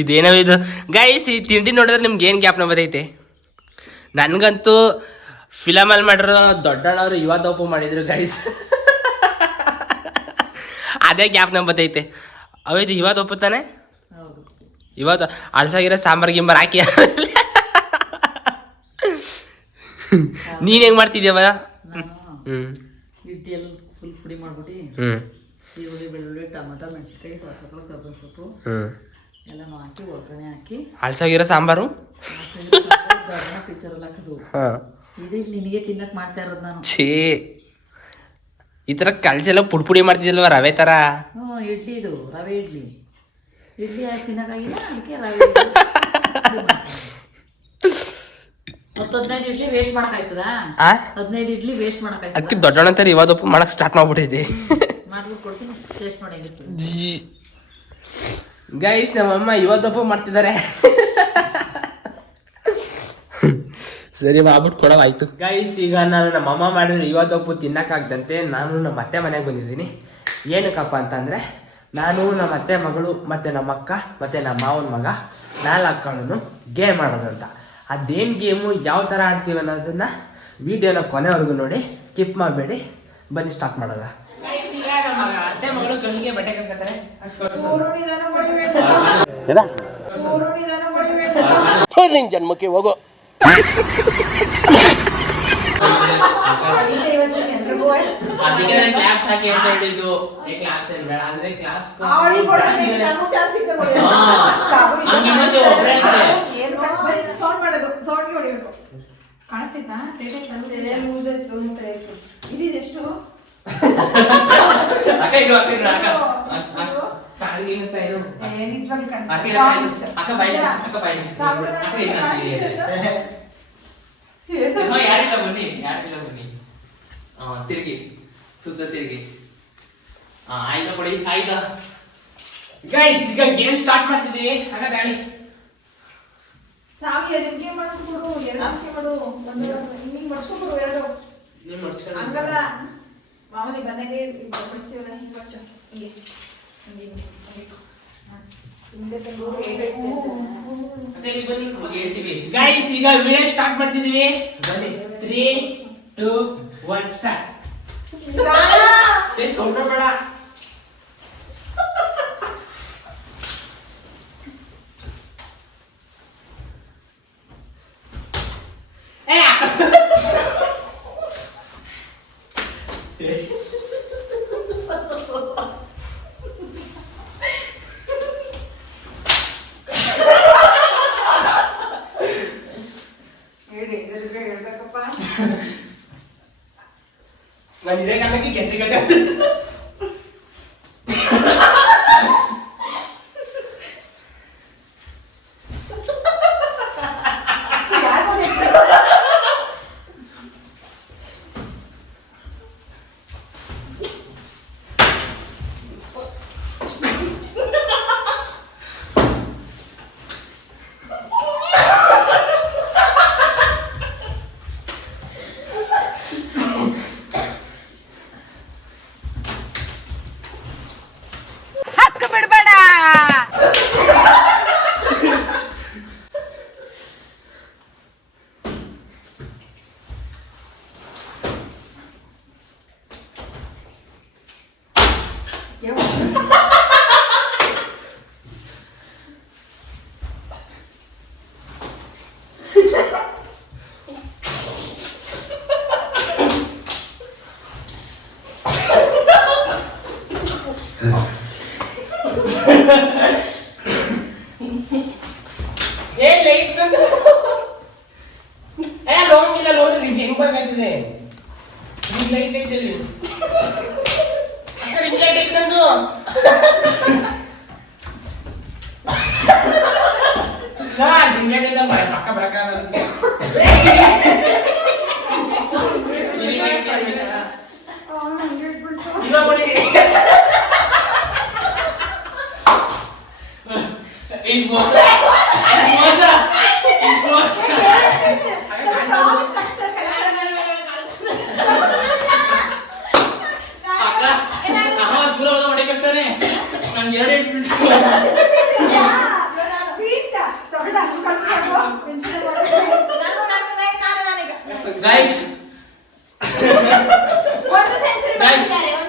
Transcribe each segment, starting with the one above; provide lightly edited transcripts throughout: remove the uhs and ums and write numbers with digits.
ಇದೇನೋ ಇದು ಗೈಸ್. ಈ ತಿಂಡಿ ನೋಡಿದ್ರೆ ನಿಮ್ಗೆ ಏನು ಜ್ಞಾಪನ ಬರ್ತೈತೆ? ನನಗಂತೂ ಫಿಲಮಲ್ಲಿ ಮಾಡಿರೋ ದೊಡ್ಡಣ್ಣವರು ಇವತ್ತು ಮಾಡಿದ್ರು ಗೈಸ್. ಅದೇ ಜ್ಞಾಪನ ಬರ್ತೈತೆ. ಅವೈದು ಇವತ್ತು ಒಪ್ಪುತ್ತಾನೆ. ಇವತ್ತು ಅಳ್ಸಾಗಿರೋ ಸಾಂಬಾರು ಗಿಂಬಾರು ಹಾಕಿ ನೀನು ಹೆಂಗೆ ಮಾಡ್ತಿದ್ಯವ? ಹಿಟ್ಟು ಎಲ್ಲ ಫುಲ್ ಪುಡಿ ಮಾಡ್ಬಿಟ್ಟು ಈರುಳ್ಳಿ ಬೆಳ್ಳುಳ್ಳಿ ಟೊಮೆಟೊ ಮೆಣಸಿನ್ಕಾಯಿ ಸಾಸ್ಪೆಟ್ಲು ಕರ್ಬೇವಿನ ಸೊಪ್ಪು ಎಲ್ಲನೂ ಹಾಕಿ ಒಗ್ಗರಣೆ ಹಾಕಿ ಅಳ್ಸಾಗಿರೋ ಸಾಂಬಾರು ಪಿಕ್ಚರಲ್ಲಿ ಹಾಕೋದು. ಇದು ನಿನಗೆ ತಿನ್ನಕ್ಕೆ ಮಾಡ್ತಾ ಇರೋದು ನಾನು. ಛೇ, ಈ ಥರ ಕಲ್ಸೆಲ್ಲ ಪುಡಿ ಮಾಡ್ತಿದ್ದಲ್ವ ರವೆ ಥರ? ಇಡ್ಲಿ ಇದು ರವೆ ಇಡ್ಲಿ. ಇಡ್ಲಿ ಹಾಕಿ ತಿನ್ನಕ್ಕಾಗಿಲ್ಲ, ಅದಕ್ಕೆ ರವೆ 15 ಇಡ್ಲಿ ವೇಸ್ಟ್ ಮಾಡಕ್ಕಾಯ್ತದ? 15 ಇಡ್ಲಿ ವೇಸ್ಟ್ ಮಾಡಕ್ಕಾಯ್ತದ? ಅದಕ್ಕೆ ದೊಡ್ಡಣ್ಣಂತರ ಇವತ್ತು ಮಾಡಕ್ ಸ್ಟಾರ್ಟ್ ಮಾಡ್ಬಿಟ್ಟಿದ್ದೆ. ಮಾಡ್ಬಿಟ್ಟು ಕೊಡ್ತೀನಿ, ಟೇಸ್ಟ್ ನೋಡಿ. ಗೈಸ್, ನಮ್ಮಮ್ಮ ಇವತ್ತಪ್ಪ ಮಾಡ್ತಿದ್ದಾರೆ. ಸರಿ ಮಾಡ್ಬಿಟ್ಟು ಕೊಡೋವಾಯ್ತು ಗೈಸ್. ಈಗ ನಾನು ನಮ್ಮಮ್ಮ ಮಾಡಿದ್ರೆ ಇವತ್ತೊಪ್ಪು ತಿನ್ನಕ್ಕಾಗ್ದಂತೆ ನಾನು ನಮ್ಮ ಅತ್ತೆ ಮನೆಗೆ ಬಂದಿದ್ದೀನಿ. ಏನಕ್ಕಪ್ಪ ಅಂತಂದರೆ, ನಾನು ನಮ್ಮ ಅತ್ತೆ ಮಗಳು ಮತ್ತು ನಮ್ಮ ಅಕ್ಕ ಮತ್ತು ನಮ್ಮ ಮಾವನ ಮಗ 4 ಮಕ್ಕಳನ್ನು ಗೇಮ್ ಆಡೋದಂತ. ಅದೇನು ಗೇಮು, ಯಾವ ಥರ ಆಡ್ತೀವಿ ಅನ್ನೋದನ್ನು ವಿಡಿಯೋನ ಕೊನೆವರೆಗೂ ನೋಡಿ, ಸ್ಕಿಪ್ ಮಾಡಬೇಡಿ. ಬನ್ನಿ ಸ್ಟಾರ್ಟ್ ಮಾಡೋದ. ಅತ್ತೆ ಮಗಳು ಕಣ್ಣಿಗೆ ಬಟ್ಟೆ ಕಟ್ಕೊತಾರೆ. ಜನ್ಮಕ್ಕೆ ಹೋಗೋ. ಅದಕ್ಕೆ ಕ್ಲಾಪ್ಸ್ ಹಾಕಿ ಅಂತ ಹೇಳಿದ್ದು. ಕ್ಲಾಪ್ಸ್ ಏನ್ ಬೇಡ ಅಂದ್ರೆ ಕ್ಲಾಪ್ಸ್ ಯಾರಿಲ್ಲ ಬನ್ನಿ, ಯಾರಿಲ್ಲ ಬನ್ನಿ. ತಿರುಗಿ ಸುತ್ತ ತಿರುಗಿ. ಆಯ್ತು ಕೊಡಿ, ಆಯ್ತಾ ಗೈಸ್. ಈಗ ಗೇಮ್ ಸ್ಟಾರ್ಟ್ ಮಾಡ್ತಿದ್ದೀವಿ. ಆಗ ಗಾಡಿ ಸಾವಿ ಎರಡು ಗೇಮ್ ಮಾಡ್ಕೊಂಡು ಕೊಡು, ಎರಡು ಮಾಡು, ಒಂದು ಹಿಂಗ್ ಮಾಡ್ಸ್ಕೊಂಡು ಕೊಡು, ಎರಡು ನೀವು ಮಾಡ್ಸ್ಕೊಂಡು ಹಂಗಲ್ಲ ಮಾಮೂಲಿ ಬಂದಾಗೆ ಬಡಿಸ್ತೀವಲ್ಲ, ಹಿಂಗೆ ಮಾಡ್ಸು, ಹಿಂಗೆ ಹಿಂದೆ ತಂದು ಹೇಳ್ತೀವಿ ಗೈಸ್. ಈಗ ವಿಡಿಯೋ ಸ್ಟಾರ್ಟ್ ಮಾಡ್ತಿದ್ದೀವಿ. ಬನ್ನಿ, 3, 2, 1 ಸ್ಟಾರ್ಟ್. ಸೌಂಡ್ ಬೇಡ. ನಾನು ಇದೇ ಕಾರಣಕ್ಕೆ ಕೆಚ್ಚಿ ಕಟ್ಟೆ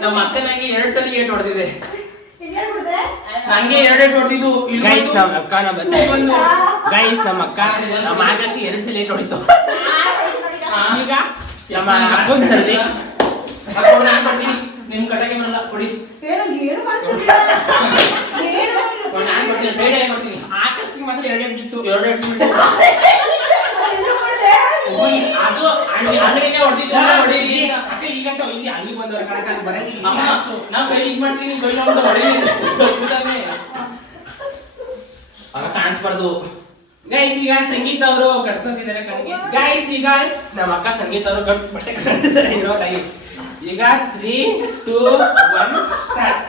ನಮ್ಮ ಅಕ್ಕ ನಂಗೆ 2 ಸಲ ಏಟ್ ಹೊಡೆದಿದೆ. ನಂಗೆ 2 ಏಟ್ ಹೊಡೆದಿದ್ದು. ಗೈಸ್ ನಮ್ಮ ಅಕ್ಕನ ಬಂದು ಗೈಸ್ ನಮ್ಮ ಅಕ್ಕ ನಮ್ಮ ಆಕಾಶ್ 2 ಸಲ ಏಟ್ ಹೊಡಿತು. ಈಗ ನಮ್ಮ ಅಕ್ಕನ ಸರ್ದಿ ನಾನು ಬರ್ತೀನಿ. ನಿಮ್ ಕಟಕ್ಕೆ ಬರಲ್ಲ ಕೊಡಿ. ನಾನು ಬರ್ತೀನಿ ಬೇಡ ಕೊಡ್ತೀನಿ. ಆಕಾಶಿಗೆ ಮಾತ್ರ 2 ಏಟ್ ಬಿತ್ತು. 2 ಏಟ್ ಬಿತ್ತು. ಅದು ಅಂಗಡಿಗೆ ಹೊಡೆದಿದ್ದು ಹೊಡೀರಿ. ಅಕ್ಕ ಈಗಂಟು ಇಲ್ಲಿ ಅಲ್ಲಿ ಬಂದವ್ರ ಕಣಕ್ಕೆ ಬರಕಿಲ್ಲ. ನಾವು ಕೈ ಇದು ಮಾಡ್ತೀನಿ ಕೈ ನಮ್ದು ಹೊಡೀರಿ ಆಗ ಕಾಣಿಸ್ಬಾರ್ದು. ಗೈಸ್ ಈಗ ಸಂಗೀತ ಅವರು ಕಟ್ಕೊಂತಿದ್ದಾರೆ ಕಣ್ಣಿಗೆ. ಗೈಸ್ ಈಗ ನಮ್ಮ ಅಕ್ಕ ಸಂಗೀತ ಅವರು ಬಟ್ಟೆ ಕಟ್ತಿದ್ದಾರೆ ಇರೋ ಕೈ. ಈಗ 3, 2, 1 ಸ್ಟಾರ್ಟ್.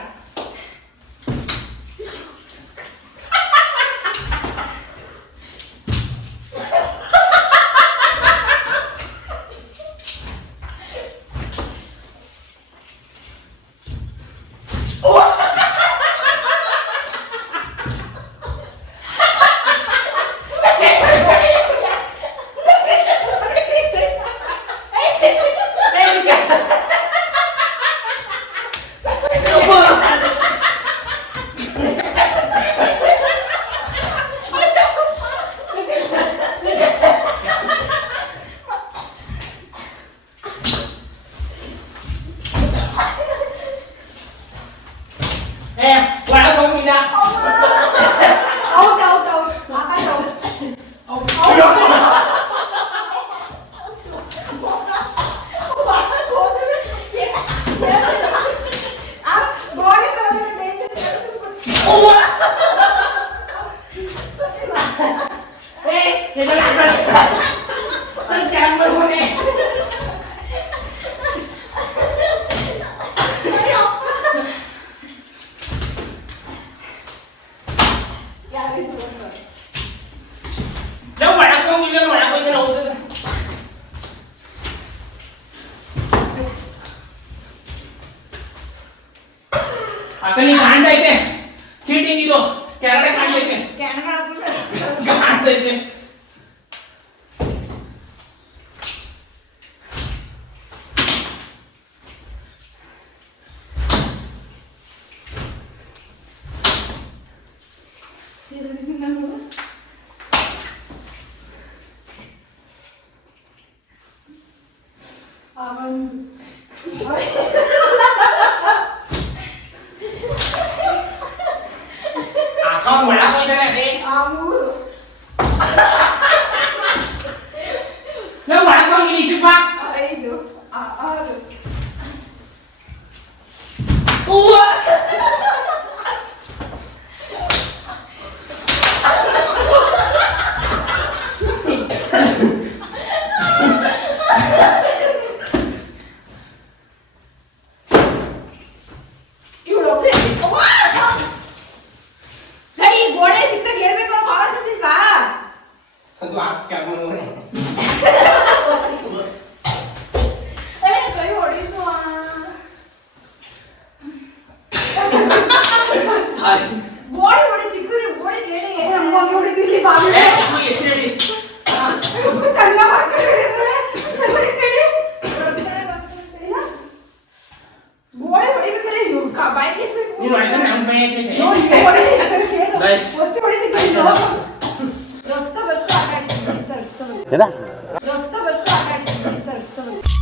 ಅಕ್ಕನಿಗೆ ಕಾಣ್ತೈತೆ ಚೀಟಿಂಗ್ ಇದು ಕೆಳಗಡೆ ಕಾಣ್ತೈತೆ ಕಾಣ್ತೈತೆ.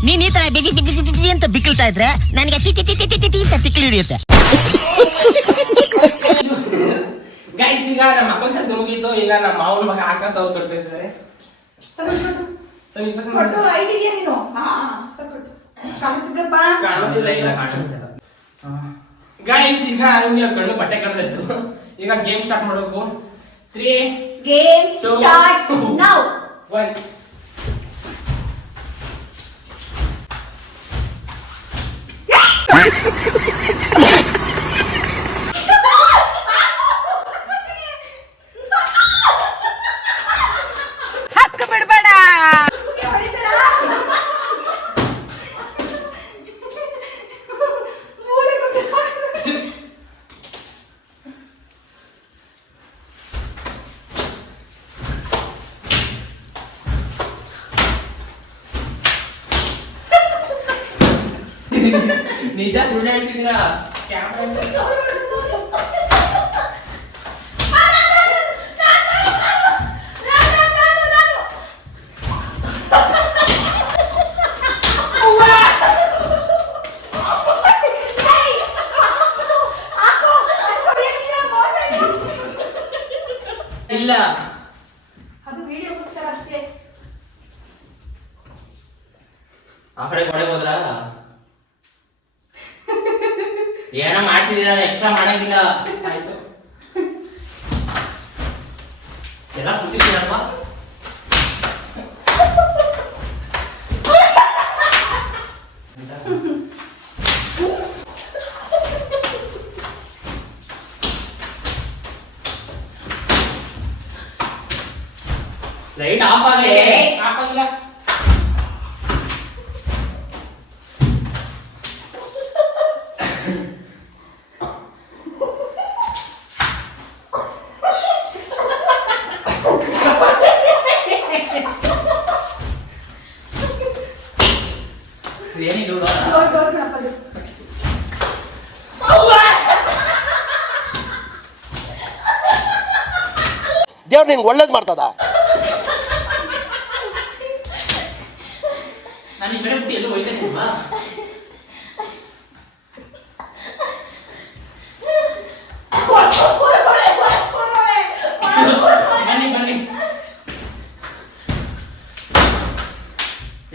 ನೀನ್ ಈ ತರ ಬಿಗಿ ಅಂತ ಬಿಕ್ಕಳ್ತಾ ಇದ್ರೆ ನನಗೆ ತಿಕ್ಕಲಿ ಹಿಡಿಯುತ್ತೆ. ಗೈಸ್ ಈಗ ನಮ್ಮ ಮಕ್ಕಳ ಸದ್ದು ಮುಗೀತು. ಈಗ ನಮ್ಮ ಮಾವನ ಮಗ ಆಕಾಶ್ ಅವ್ರು ಕಟ್ತಾ ಇದ್ದಾರೆ. ಗೈಸ್ ಈಗ ಕಣ್ಣು ಬಟ್ಟೆ ಕಟ್ಟದಾಯ್ತು. ಈಗ ಗೇಮ್ ಸ್ಟಾರ್ಟ್ ಮಾಡಬೇಕು. 3 ಗೇಮ್ ಸ್ಟಾರ್ಟ್ ನೌ. 1 Hey, ನಿಜ ಸುಳ್ಳು ಹೇಳ್ತಿದ್ದೀರಾ ಇಲ್ಲ ಅದು ವಿಡಿಯೋಗೋಸ್ಕರ ಅಷ್ಟೇ. ಆ ಕಡೆ ಕೊಡೆ ಹೋದ್ರಾ ಏನೋ ಮಾಡ್ತಿದ್ದೀರಾ ಎಕ್ಸ್ಟ್ರಾ ಮಾಡಂಗಿಲ್ಲ ಆಯ್ತು ಎಲ್ಲ ಕೂತಿದ್ದೀರಮ್ಮ ಲೈಟ್ ಆಫ್ ಆಗಿದೆ ಆಫ್ ಆಗಿಲ್ಲ ಏನಿದು ಡೋರ್ ಕಣಪ್ಪ ಅದು. ದೇವ್ರು ನಿಂಗೆ ಒಳ್ಳೇದು ಮಾಡ್ತದ. ನಾನು ಈ ಕಡೆ ಬಿಟ್ಟು ಎಲ್ಲೂ ಹೋಯ್ತಾ ಬನ್ನಿ ಬನ್ನಿ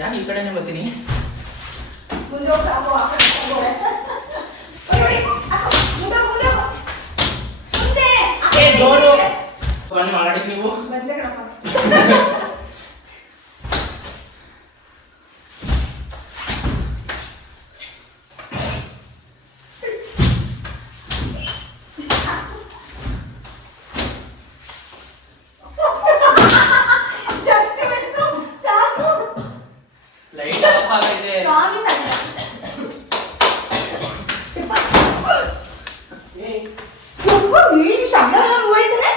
ಯಾಕೆ ಈ ಕಡೆನೇ ಬರ್ತೀನಿ ಮುಂದೆ ಹೋಗಿ ಸಾಕು, ಆ ಕಡೆ ಸಾಕು. ನೋಡಿ, ಅಕ್ಕ, ಮುಂದೆ ಮುಂದೆ ಹೋಗು. ಮುಂದೆ. ಏ ಡೋರು ಬನ್ನಿ ಮಾಡಿ ನೀವು ಬಂದೆ ಕಣಪ್ಪ. Just miss, ಸಾಕು. ಲೈಟ್ ಆಫ್ ಆಗಿದೆ Promise ಅಲ್ಲ. ಯಪ್ಪ, ಈ ಶಬ್ದ ಮಾಡಿದ್ರೆ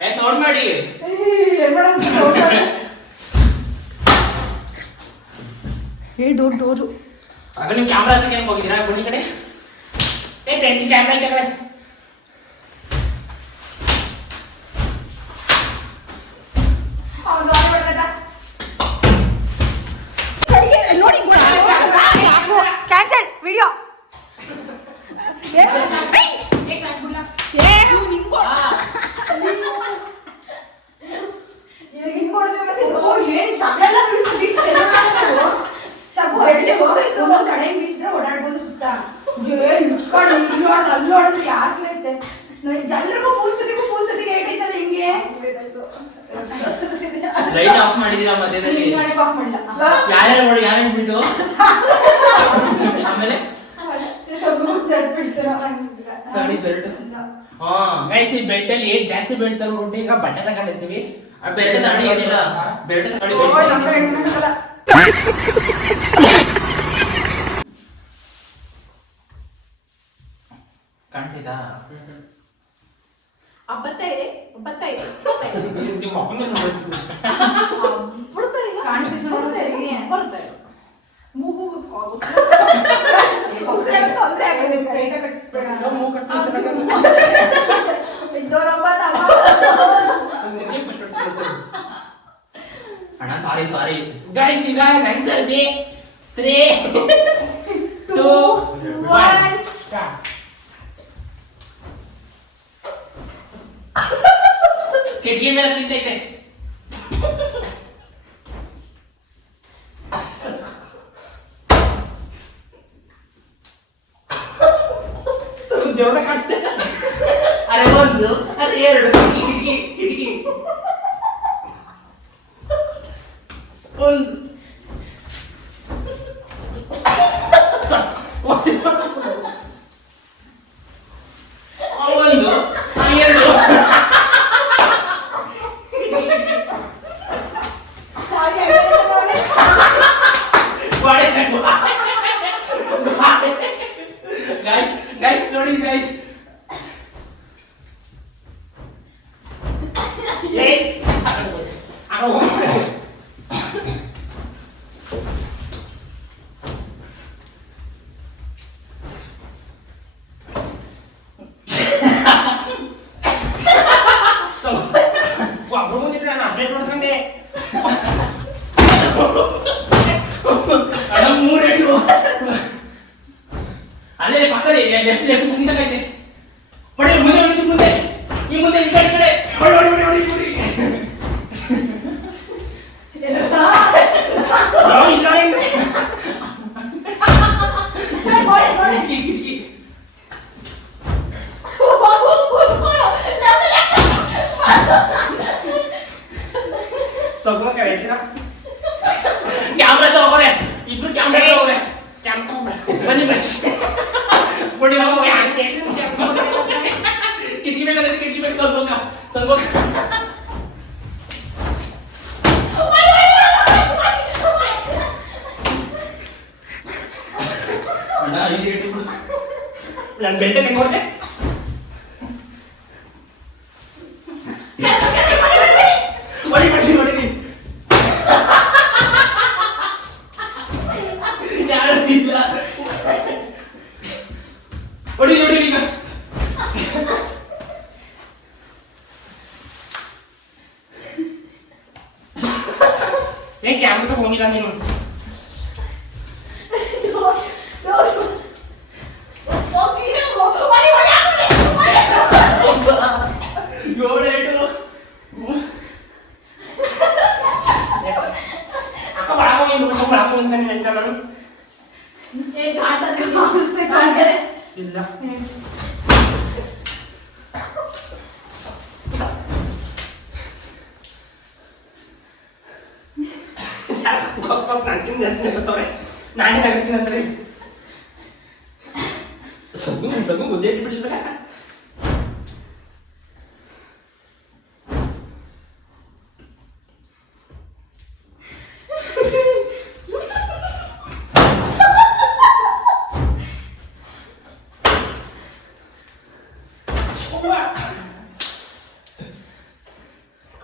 ಏ ಸೌಂಡ್ ಮಾಡಿ ಡೋರು ಆಗ ನೀವು ಕ್ಯಾಮ್ರಾ ಹತ್ರಕ್ಕೆ ಏನಕ್ಕೆ ಹೋಗಿದ್ದೀರಾ ಬನ್ನಿ ಕಡೆ ಏ ಟ್ವೆಂಟಿ ಕ್ಯಾಮ್ರಾ ಐತೆ ಕಡೆ ನೋಡಿ ಕ್ಯಾನ್ಸಲ್ ವಿಡಿಯೋ ಕಡೆ ಬೀಸಿದ್ರೆ ಓಡಾಡ್ಬೋದು ಸುತ್ತ ಅಲ್ಲೋಡಿದ್ರೆ ಯಾಕೆ ಎಲ್ರಿಗೂ ಪೂಲ್ಸತಿಗೆ ಏಟೈತಲ್ಲ ಹಿಂಗೆ ಲೈಟ್ ಆಫ್ ಮಾಡಿದೀರಾ ಮಧ್ಯದಲ್ಲಿ ಆಫ್ ಮಾಡಿಲ್ಲ ಯಾರ್ಯಾರು ಬಿಟ್ಟು ಆಮೇಲೆ ಗಾಡಿ ಬೆಲ್ಟ್ ಹಾ ಗೈಸ್ ಈ ಬೆಲ್ಟ್ ಅಲ್ಲಿ ಏಟ್ ಜಾಸ್ತಿ ಬೆಲ್ಟ್ ತಗೊಂಡು ಈಗ ಬಟ್ಟೆ ತಗೊಂಡಿರ್ತೀವಿ ಆ ಬೆಲ್ಟ್ ತಗೊಂಡು ಏನಿಲ್ಲ ಬೆಲ್ಟ್ ತಗೊಂಡು ಕಾಣ್ತಿದಾ ನಿಮ್ಮ ಅಪ್ಪನ ಕಾಣಿಸ್ತಿತ್ತು ನೋಡಿ ಬರುತ್ತೆ ಅಣ್ಣ ಸಾರಿ ಗೈಸ್ ಈಗ ನನ್ನ ಸರ್ತಿ 3 2 1 ಸ್ಟಾರ್ಟ್ ಕಿಟಕಿ ಮೇಲೆ ನಿಂತೈತೆ ಜೋಡ ಕಾಣ್ತದೆ ಅರೆ ಒಂದು ಅರೆ ಎರಡು ಕಿಟಕಿ ಒಂದು ಒಂದು ಎರಡು ನೋಡಿ ಗೈಸ್. ಒಬ್ರು ಮುಂದಿಟ್ಟು ನಾನು ಅಪ್ಡೇಟ್ ಮಾಡಿಸ್ಕೊಂಡೆ. ಅಣ್ಣ 3 ಏಟು ಅಲ್ಲೇ ಪಕ್ಕದಲ್ಲಿ ಲೆಫ್ಟ್ ಸಂಗೀತ ಐತೆ. ಹೊಡಿ ಮುಂದೆ ಹೊಡಿ ಮುಂದೆ ಈ ಮುಂದೆ ಈ ಕಡೆ ಹೊಡಿ ಹೊಡಿ ಹೊಡಿ ಹೊಡಿ ಹೊಡಿ. ಕಿಟಕಿ ಸ್ವಲ್ಪ ಕರೀತೀರಾ? ಕ್ಯಾಮ್ರಾ ತಗೋರೆ, ಇಬ್ರು ಕ್ಯಾಮ್ರಾ ತಗೋರೆ. ಬನ್ನಿ ಬನ್ನಿ ಕಿಟಕಿ ಬೇಕಾದ್ರೆ ಕಿಟಕಿ ಬೇಕು. ಸ್ವಲ್ಪ ನಾನು ಬೆಲ್ಟ್ ಹೆಂಗ್ ಹೋದೆ? ಹೊಡಿ ಹೊಡಿ ಹೊಡಿ. ಯಾರು ಇಲ್ಲ ಹೊಡಿ ನೋಡಿ ಈಗ. ಏನ್ ಕ್ಯಾಮ್ರಾ ಹೋಗಿಲ್ಲ ನೀನು? ಇಲ್ಲ ನನಗಿಂತ ಜಾಸ್ತಿ ಗೊತ್ತವ್ರೆ. ನಾನೇ ನಗತ್ತೀನಿ ಅಂದ್ರೆ ಸ್ವಲ್ಪ ಬುದ್ಧಿ ಇಟ್ಬಿಟ್ಟಿಲ್ಲ.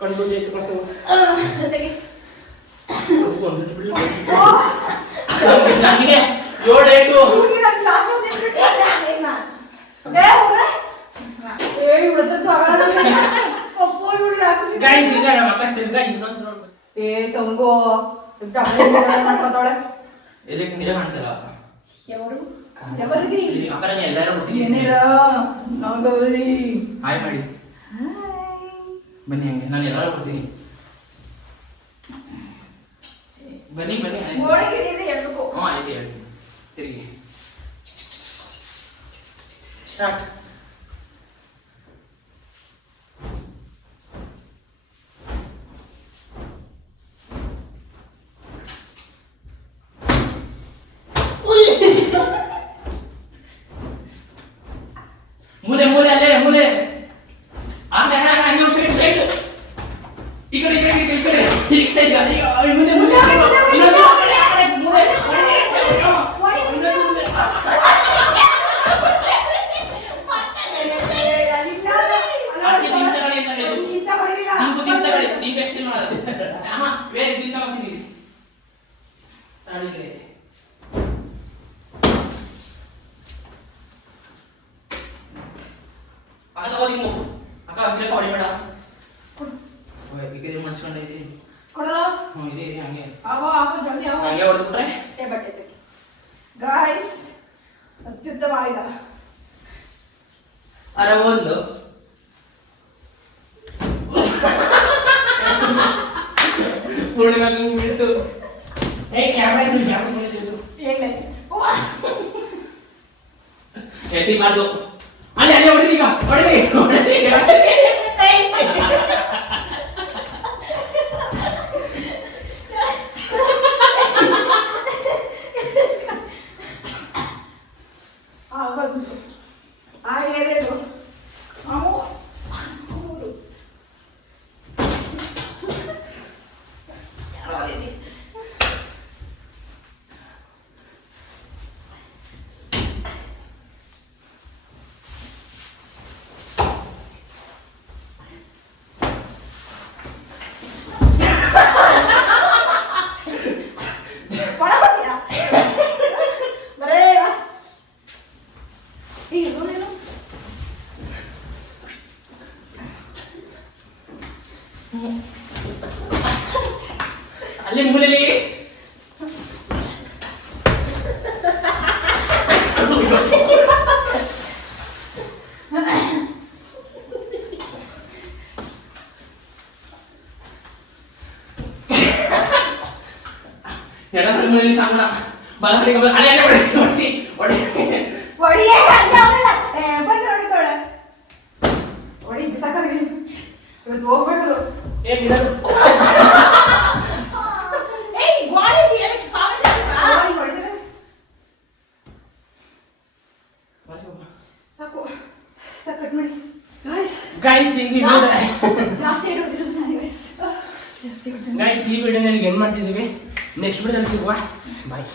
ಕಣ್ಣು ಎತ್ಕೊಳ್ತೇವೆ ನನಗೆ 7 ಏಟು. ಗೈಸ್ ಈಗ ನಮ್ಮ ಅಕ್ಕ ತಿರ್ಗಾ ಇನ್ನೊಂದು ನೋಡ್ಬೇಕು. ಸಂಗೋ ಮಾಡ್ಕೊತಾಳೆ. ಎಲ್ಲಿ ನಿಜ ಕಾಣ್ತಲ್ಲ ಅಕ್ಕ ನಾನು ಎಲ್ಲರೂ ಹಾಯ್ ಮಾಡಿ ಬನ್ನಿ. ಹಂಗೆ ನಾನು ಎಲ್ಲರೂ ಬರ್ತೀನಿ. ಬನ್ನಿ ಬನ್ನಿ. ಹಾಂ ಆಯ್ತು ಹೇಳಿ ತಿರುಗಿ ಸ್ಟಾರ್ಟ್. ಮೂಲೆ ಮೂಲೆ ಅಲ್ಲೇ ಮೂಲೆ ಸೈಡ್ ಈ ಕಡೆ ಈ ಕಡೆ ಈ ಕಡೆ ಈ ಕಡೆ ಮುಂದೆ ಮುಂದೆ ಅಕ್ಕ ಅಂದ್ರೆ ಪಾಡಿ ಬೇಡ ಈಗ ಮಾಡ್ಸ್ಕೊಂಡೈತಿ. ಇದೆ ಹಂಗೆ ಹಂಗೆ ಹೊಡೆದ್ಬಿಟ್ರೆ ಗಾಯ್ಸ್ ಅತ್ಯುತ್ತಮವಾದ ಅರೆ ಒಂದು ಬಿಡ್ತು. ಕ್ಯಾಮ್ರಾ ಎಸಿ ಮಾಡ್ದು ಅಲ್ಲೇ ಅಲ್ಲೇ ಹೊಡಿರಿ ಈಗ ಹೊಡಿರಿ. ಅಲ್ಲಿ ಮೂಲೆಯಲ್ಲಿ ಎಡಗಡೆ ಮೂಲೆಯಲ್ಲಿ ಸಾಕೋಣ ಬಲಗಡೆಗೆ ಒಡಿಯೇ ಕಷ್ಟ ಆಗಲ್ಲ. ಬಂದು ಹೊಡಿತಾಳೆ. ಹೊಡಿ ಬಿಸಾಕಾಗಿ ಇವತ್ತು ಹೋಗ್ಬೇಕು. ಏಯ್ ಗೋಡೆ ಏನಕ್ಕೆ ಕಾಮೆಂಟ್ ಹೊಡಿತಾರೆ? ಸಾಕು ಕಟ್ ಮಾಡಿ ಗೈಸ್ ಈಗ ಜಾಸ್ತಿ ಹಿಡಿದಿರೋದು ನಾನು ಗೈಸ್. ಗೈಸ್ ಈ ವಿಡಿಯೋನಲ್ಲಿ ಏನು ಮಾಡ್ತಿದ್ದೀವಿ ನೆಕ್ಸ್ಟ್ ವಿಡಿಯೋದಲ್ಲಿ ಸಿಗುವ ಬಾಯ್.